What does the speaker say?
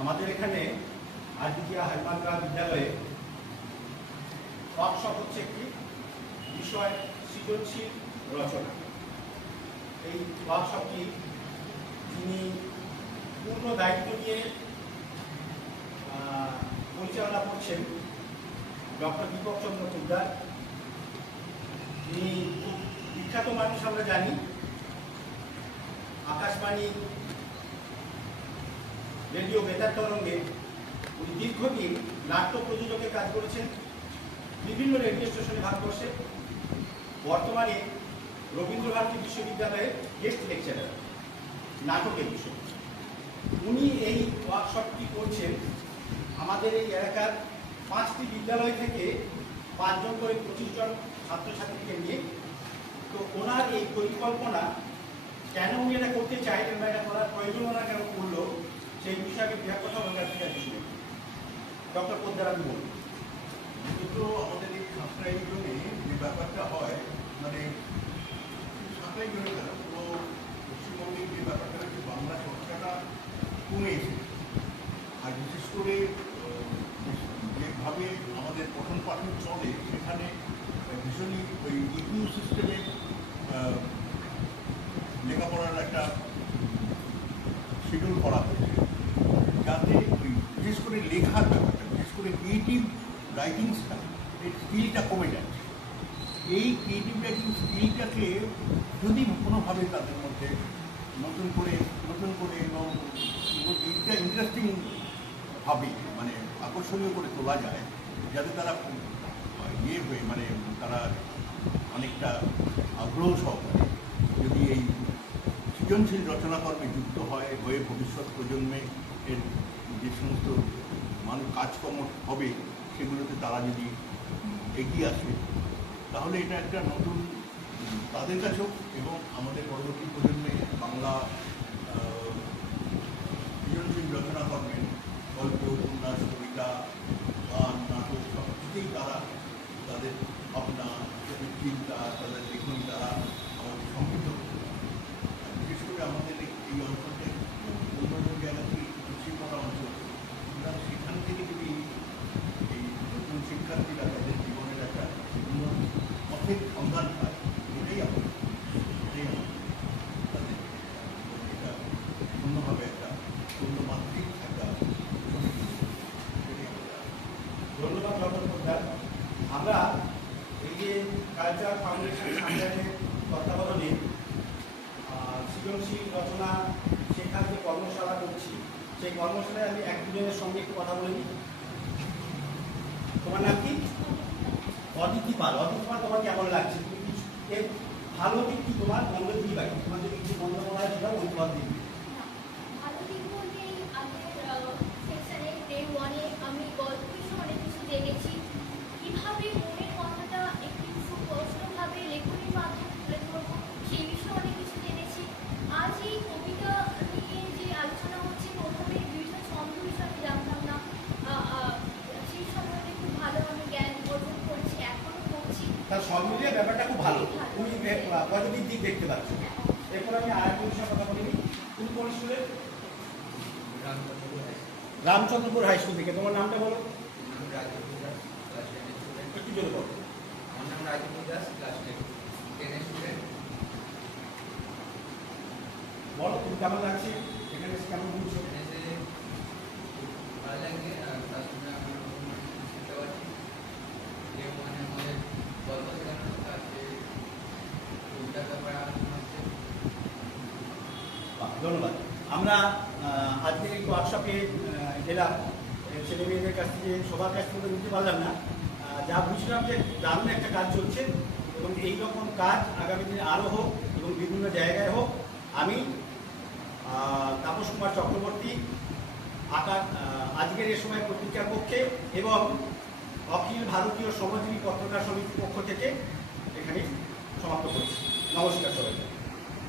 আমাদের এখানে আজকিয়া হাইমানগা বিদ্যালয়ে ওয়ার্কশপ হচ্ছে একটি বিষয় সৃজনশীল রচনা। এই ওয়ার্কশপটি যিনি পূর্ণ দায়িত্ব নিয়ে পরিচালনা করছেন ডক্টর দীপক চন্দ্র পোদ্দার। তিনি খুব বিখ্যাত মানুষ, আমরা জানি। আকাশবাণী রেডিও বেতার তরঙ্গে উনি দীর্ঘদিন নাট্য প্রযোজকের কাজ করেছেন বিভিন্ন রেডিও স্টেশনে ভারতবর্ষে। বর্তমানে রবীন্দ্রভারতী বিশ্ববিদ্যালয়ের গেস্ট লেকচারার নাটকের বিষয়। উনি এই ওয়ার্কশপটি করছেন আমাদের এই এলাকার 5টি বিদ্যালয় থেকে 5 জন করে 25 জন ছাত্রছাত্রীকে নিয়ে। তো ওনার এই পরিকল্পনা কেন উনি এটা করতে চাইলেন বা এটা করার প্রয়োজন ওনার কেন করলো, সেই বিষয়ে বিভাগ কথা বলার থেকে শুনে ডক্টর পোদ্দার আমি বলব। তো আমাদের এই সাঁতরাই জন্য যে ব্যাপারটা হয়, মানে সাঁতরাই জন্য কেন পুরো পশ্চিমবঙ্গে যে ব্যাপারটা হচ্ছে বাংলা চর্চাটা কমে এসেছে। আর বিশেষ করে যেভাবে আমাদের পঠন পাঠন চলে সেখানে ভীষণই ওই ইকিউ সিস্টেমে লেখাপড়ার একটা শিডিউল করা হয়েছে, যাতে ওই বিশেষ করে লেখার ব্যাপারটা, বিশেষ করে ক্রিয়েটিভ রাইটিংসটা, এই স্কিলটা কমে যাচ্ছে। এই ক্রিয়েটিভ রাইটিং স্কিলটাকে যদি কোনোভাবে তাদের মধ্যে নতুন করে এবং এইটা ইন্টারেস্টিং ভাবে মানে আকর্ষণীয় করে তোলা যায়, যাতে তারা হয়ে মানে তারা অনেকটা আগ্রহ সহকারে যদি এই সৃজনশীল রচনাকর্মে যুক্ত হয়ে ভবিষ্যৎ প্রজন্মে এর যে সমস্ত কাজকর্ম হবে সেগুলোতে তারা যদি এগিয়ে আসে, তাহলে এটা একটা নতুন তাদের কাছেও এবং আমাদের পরবর্তী প্রজন্মে বাংলা সৃজনশীল রচনাকর্মের গল্প, উপন্যাস, কবিতা, গান, নাটক সব কিছুতেই তারা তাদের ভাবনা, তাদের চিন্তা, তাদের লেখনী দ্বারা আমাদের সমৃদ্ধ করতে পারে। বিশেষ করে আমাদের এই অঞ্চলটা অন্যান্য জায়গা থেকে পিছিয়ে পড়া অঞ্চল, সেখান থেকে যদি এই নতুন শিক্ষার্থীরা তাদের জীবনের একটা উন্নত পথের সন্ধান পায়, এটাই আমাদের তাদের এটা অন্যভাবে একটা অন্যমাত্রিক একটা। ধন্যবাদ ডক্টর পোদ্দার। আমরা এই যে কালচার ফাউন্ডেশন সামনের তত্ত্বাবধানে সৃজনশীল রচনা শেখার যে কর্মশালা করছি, সেই কর্মশালায় আমি এক দুজনের সঙ্গে একটু কথা বলে নিই। তোমার নাম কি? অদিতি পাল। অদিতি পাল, তোমার কেমন লাগছে? তুমি কি এর ভালো দিক কি, তোমার মন্দ দিক বাকি? তোমার যদি কিছু মন্দ মনে হয় সেটা ওই পথ দিবি। ভালো দিক বলতে আমাদের সেকশনে ডে 1-এ আমি গল্প বিষয়ে অনেক কিছু দেখেছি, কীভাবে মনের কথাটা একটু সুস্পষ্টভাবে লেখনীর মাধ্যমে তুলে ধরবো সেই বিষয়ে অনেক কিছু জেনেছি। আজ এই কবিতা নিয়ে যে আলোচনা হচ্ছে, প্রথমে বিভিন্ন ছন্দ বিষয়ে আমি জানতাম না, সেই সম্বন্ধে খুব ভালো আমি জ্ঞান অর্জন করেছি, এখনও করছি। তার সব মিলিয়ে ব্যাপারটা খুব ভালো, তুমি পজিটিভ দিক দেখতে পাচ্ছ। এরপর আমি আর একটা বিষয়ে কথা বলিনি। তুমি কোন স্কুলে? রামচন্দ্রপুর হাই স্কুল থেকে। তোমার নামটা বলো। একটু জোরে বলো। আমার নাম রাজীব দাস, ক্লাস 10 স্টুডেন্ট। বলো তুমি কেমন লাগছে এখানে, কেমন বুঝছো? ভালো লাগে, আর তার সঙ্গে আমরা শিখতে পারছি। মানে আমাদের গল্প শেখানো হচ্ছে, আজকে কবিতার ব্যাপারে আলোচনা হচ্ছে। ধন্যবাদ। আমরা আজকে এই ওয়ার্কশপে এলাম, ছেলে মেয়েদের কাছ থেকে সবার কাছ থেকে নিতে পারলাম না। যা বুঝলাম যে দারুণ একটা কাজ চলছে এবং এই রকম কাজ আগামী দিনে আরও হোক এবং বিভিন্ন জায়গায় হোক। আমি তাপস কুমার চক্রবর্তী আজকের এই সময় পত্রিকার পক্ষে এবং অখিল ভারতীয় সমাজজীবী পত্রকার সমিতির পক্ষ থেকে এখানে সমাপ্ত করছি। নমস্কার সবাইকে।